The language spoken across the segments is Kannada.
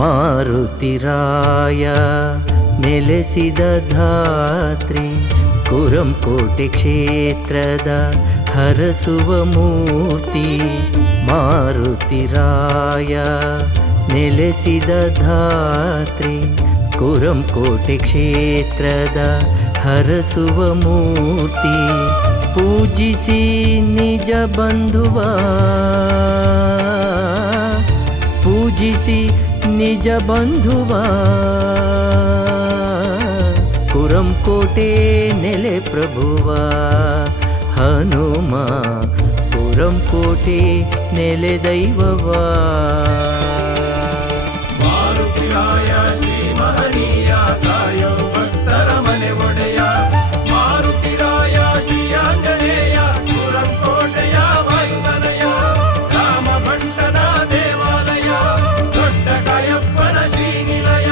ಮಾರುತಿರಾಯ ನೆಲೆಸಿದ ಧಾತ್ರಿ ಕುರಂಕೋಟೆ ಕ್ಷೇತ್ರದ ಹರಸುವ ಮೂರ್ತಿ. ಮಾರುತಿರಾಯ ನೆಲೆಸಿದ ಧಾತ್ರಿ ಕುರಂಕೋಟೆ ಕ್ಷೇತ್ರದ ಹರಸುವ ಮೂರ್ತಿ. ಪೂಜಿಸಿ ನಿಜ ಬಂಧುವ, ಪೂಜಿಸಿ ನಿಜ ಬಂಧುವ, ಕುರಂಕೋಟೆ ನೆಲೆ ಪ್ರಭುವ ಹನುಮ, ಕುರಂಕೋಟೆ ನೆಲೆ ದೈವವ. ಮಾರುತಿರಾಯ ಶ್ರೀ ಮಹನೀಯ ಕಾಯೋ ಭಕ್ತರ ಮನೆ ಒಡೆಯ. ಮಾರುತಿರಾಯ ಶ್ರೀ ಆಂಜನೇಯ ಕುರಂಕೋಟೆಯ ವಾಯುತನಯ. ರಾಮ ಭಟ್ಟನ ದೇವಾಲಯ ದೊಡ್ಡ ಕಾಯಪ್ಪನ ಶ್ರೀನಿಲಯ.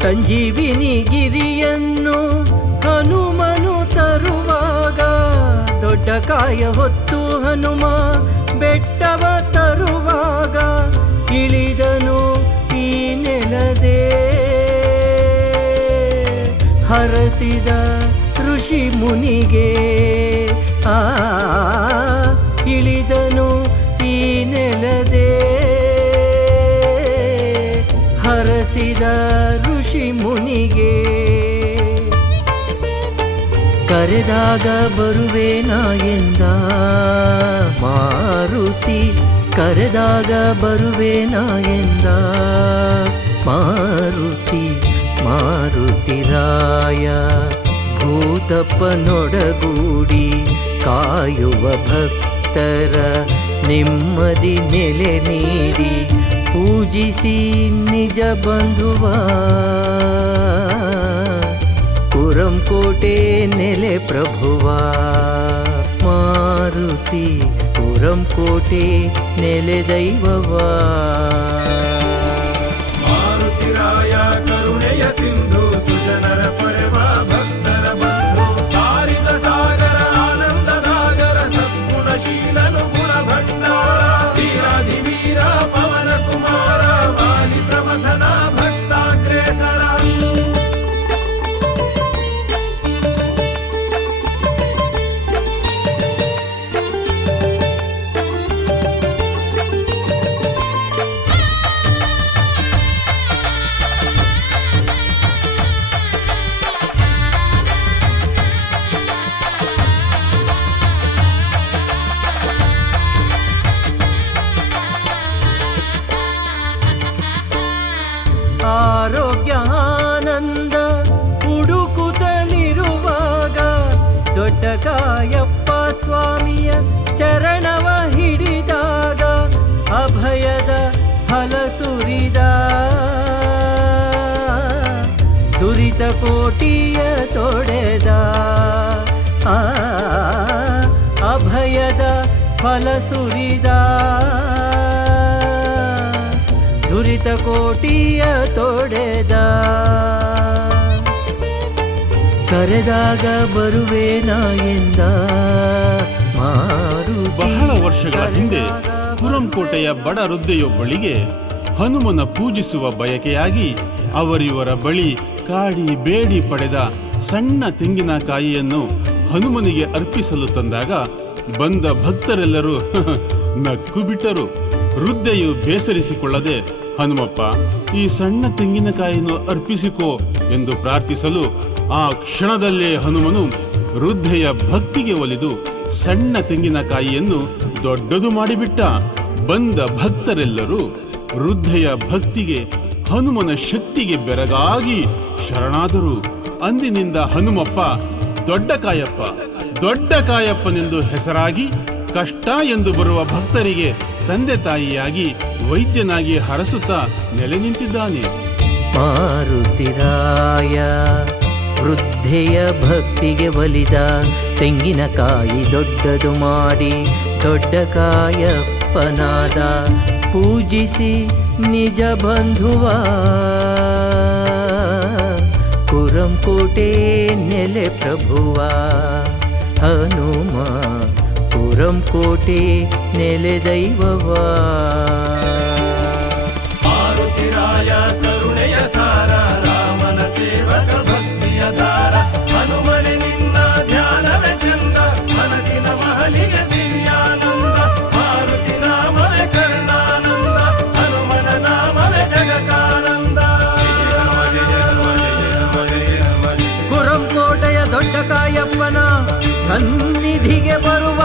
ಸಂಜೀವಿನಿ ಗಿರಿಯನ್ನು ಹನುಮನು ತರುವಾಗ, ದೊಡ್ಡ ಕಾಯ ಹೊತ್ತು ಹನುಮ ಬೆಟ್ಟವ ತರುವಾಗ, ಇಳಿದನು ಈ ನೆಲದೆ ಹರಸಿದ ಋಷಿ ಮುನಿಗೆ. ಇಳಿದನು ಈ ನೆಲದೆ ಹರಸಿದ ಋಷಿ ಮುನಿಗೆ. ಕರೆದಾಗ ಬರುವೇನ ಎಂದ ಮಾರುತಿ, ಕರೆದಾಗ ಬರುವೇನ ಎಂದ ಮಾರುತಿ. ಮಾರುತಿರಾಯ ಭೂತಪ್ಪನೊಡಗೂಡಿ ಕಾಯುವ ಭಕ್ತರ ನೆಮ್ಮದಿ ನೆಲೆ ನೀಡಿ. ಪೂಜಿಸಿ ನಿಜ ಬಂಧುವ, ಕುರಂಕೋಟೆ ನೆಲೆ ಪ್ರಭುವ. ಮಾರುತಿ ಕುರಂಕೋಟೆ ನೆಲೆ ದೈವವ. ಮಾರುತಿರಾಯ ಕರುಣೆಯ ಸಿಂಧು ಸುಜನರ ಪರವ ಭಕ್ತರ ಬಂಧು. ಸಾರಿದ ಸಾಗರ ಆನಂದದಾಗರ ಸದ್ಗುಣಶೀಲನು ಗುಣ ಭಂಡಾರ. ವೀರಾಧಿವೀರ ಪವನ ಕುಮಾರ ವಾಲಿ ಪ್ರಮಥನ ಭಕ್ತಾಗ್ರೇಸರ. ಆರೋಗ್ಯ ಆನಂದ ಹುಡುಕುತ್ತಲಿರುವಾಗ, ದೊಡ್ಡ ಕಾಯಪ್ಪ ಸ್ವಾಮಿಯ ಚರಣವ ಹಿಡಿದಾಗ, ಅಭಯದ ಫಲ ಸುರಿದ ದುರಿತ ಕೋಟಿಯ ತೊಡೆದ. ಅಭಯದ ಫಲ ಸುರಿದ ದುರಿತ ಕೋಟಿಯ ತೊಡೆದ. ಕರೆದಾಗ ಬರುವೇನ ಎಂದ ಮಾರುತಿ. ಬಹಳ ವರ್ಷಗಳ ಹಿಂದೆ ಕುರಂಕೋಟೆಯ ಬಡ ವೃದ್ಧೆಯೊಬ್ಬಳಿಗೆ ಹನುಮನ ಪೂಜಿಸುವ ಬಯಕೆಯಾಗಿ ಅವರಿವರ ಬಳಿ ಕಾಡಿ ಬೇಡಿ ಪಡೆದ ಸಣ್ಣ ತೆಂಗಿನಕಾಯಿಯನ್ನು ಹನುಮನಿಗೆ ಅರ್ಪಿಸಲು ತಂದಾಗ ಬಂದ ಭಕ್ತರೆಲ್ಲರೂ ನಕ್ಕು ಬಿಟ್ಟರು. ವೃದ್ಧೆಯು ಬೇಸರಿಸಿಕೊಳ್ಳದೆ, ಹನುಮಪ್ಪ, ಈ ಸಣ್ಣ ತೆಂಗಿನಕಾಯಿಯನ್ನು ಅರ್ಪಿಸಿಕೋ ಎಂದು ಪ್ರಾರ್ಥಿಸಲು ಆ ಕ್ಷಣದಲ್ಲೇ ಹನುಮನು ವೃದ್ಧೆಯ ಭಕ್ತಿಗೆ ಒಲಿದು ಸಣ್ಣ ತೆಂಗಿನಕಾಯಿಯನ್ನು ದೊಡ್ಡದು ಮಾಡಿಬಿಟ್ಟ. ಬಂದ ಭಕ್ತರೆಲ್ಲರೂ ವೃದ್ಧೆಯ ಭಕ್ತಿಗೆ, ಹನುಮನ ಶಕ್ತಿಗೆ ಬೆರಗಾಗಿ ಶರಣಾದರು. ಅಂದಿನಿಂದ ಹನುಮಪ್ಪ ದೊಡ್ಡ ಕಾಯಪ್ಪ, ದೊಡ್ಡ ಕಾಯಪ್ಪನೆಂದು ಹೆಸರಾಗಿ ಕಷ್ಟ ಎಂದು ಬರುವ ಭಕ್ತರಿಗೆ ತಂದೆ ತಾಯಿಯಾಗಿ ವೈದ್ಯನಾಗಿ ಹರಸುತ್ತಾ ನೆಲೆ ನಿಂತಿದ್ದಾನೆ. ಮಾರುತಿರಾಯ ವೃದ್ಧೆಯ ಭಕ್ತಿಗೆ ಒಲಿದ ತೆಂಗಿನಕಾಯಿ ದೊಡ್ಡದು ಮಾಡಿ ದೊಡ್ಡ ಕಾಯಪ್ಪನಾದ ಪೂಜಿಸಿ ನಿಜ ಬಂಧುವ ಕುರಂಕೋಟೆ ನೆಲೆ ಪ್ರಭುವ ಹನುಮ ಕುರಂಕೋಟೆ ನೆಲೆ ದೈವವಾ ಮಾರುತಿರಾಯ ಕರುಣೆಯ ಸಾರ ರಾಮನ ಸೇವಕ ಭಕ್ತಿಯ ದಾರ ಹನುಮನೆ ನಿನ್ನ ಧ್ಯಾನವೇ ಚಂದ ಮನಸ್ಸಿನ ಮಹಲಿಗೆ ದಿವ್ಯಾನಂದ ಮಾರುತಿ ನಾಮವೇ ಕರ್ಣಾನಂದ ಹನುಮನ ನಾಮವೇ ಜಗಕಾನಂದ ಕುರಂಕೋಟೆಯ ದೊಡ್ಡ ಕಾಯಪ್ಪನ ಸನ್ನಿಧಿಗೆ ಬರುವ